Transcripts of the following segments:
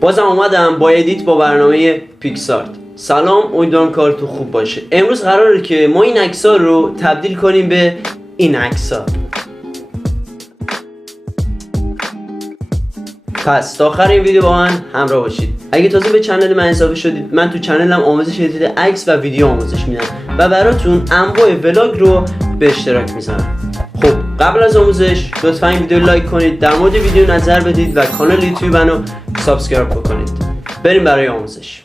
بازم اومدم با ادیت با برنامه پیکسارت. سلام، امیدوارم کارتون خوب باشه. امروز قراره که ما این عکس‌ها رو تبدیل کنیم به این عکس‌ها. پس تا آخر این ویدیو با من همراه باشید. اگه تازه به کانال من اضافه شدید، من تو کانالم آموزش ادیت عکس و ویدیو آموزش میدم و براتون انواع ولاگ رو به اشتراک میذارم. خب قبل از آموزش لطفا این ویدیو لایک کنید، در مورد ویدیو نظر بدید و کانال یوتیوب منو سابسکرایب بکنید. بریم برای آموزش.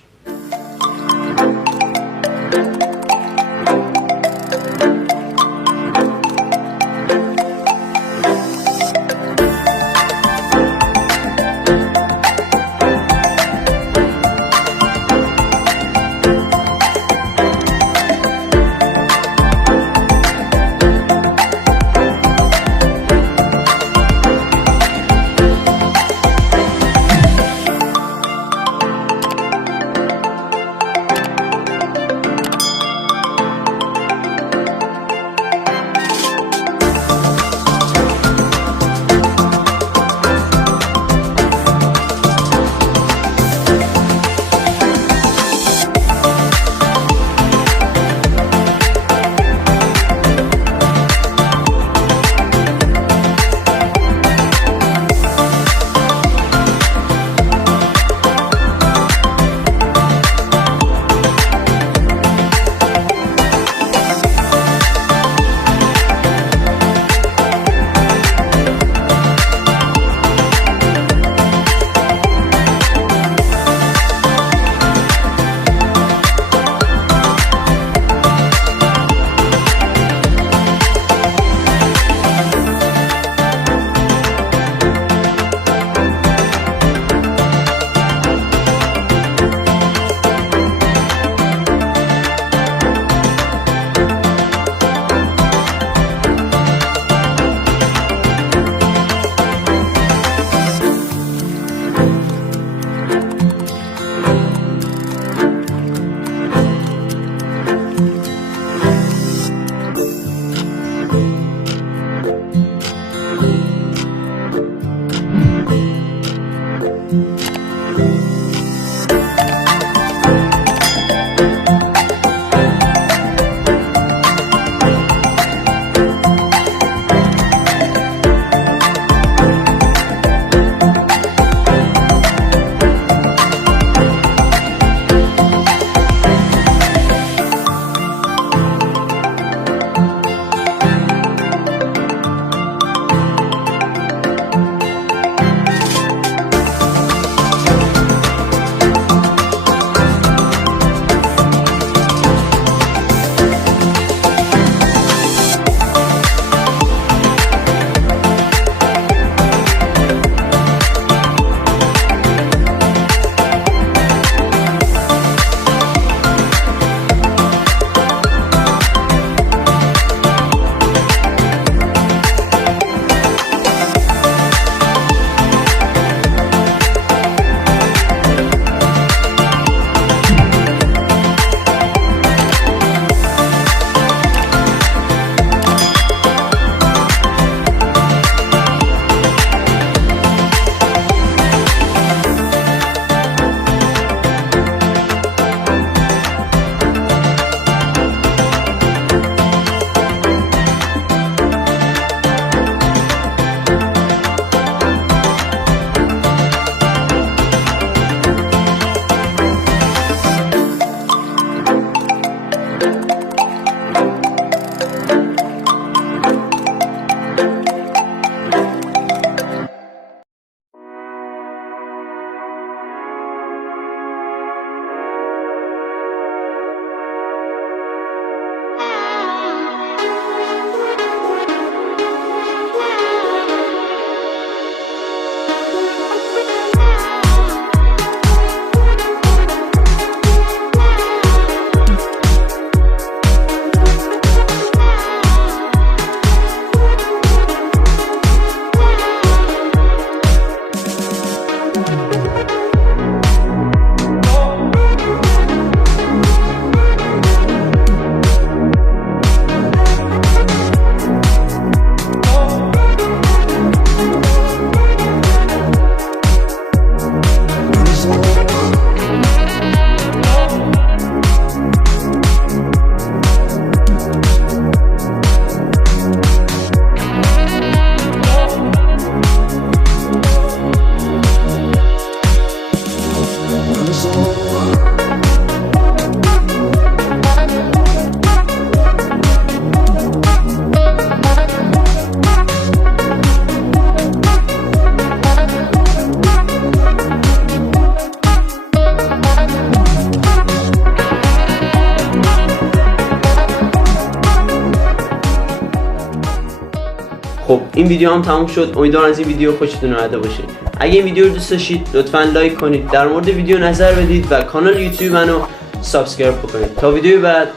این ویدیو هم تموم شد. امیدوارم از این ویدیو خوشتون اومده باشه. اگه این ویدیو رو دوست داشتید لطفاً لایک کنید، در مورد ویدیو نظر بدید و کانال یوتیوب منو سابسکرایب بکنید. تا ویدیو بعد،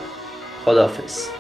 خداحافظ.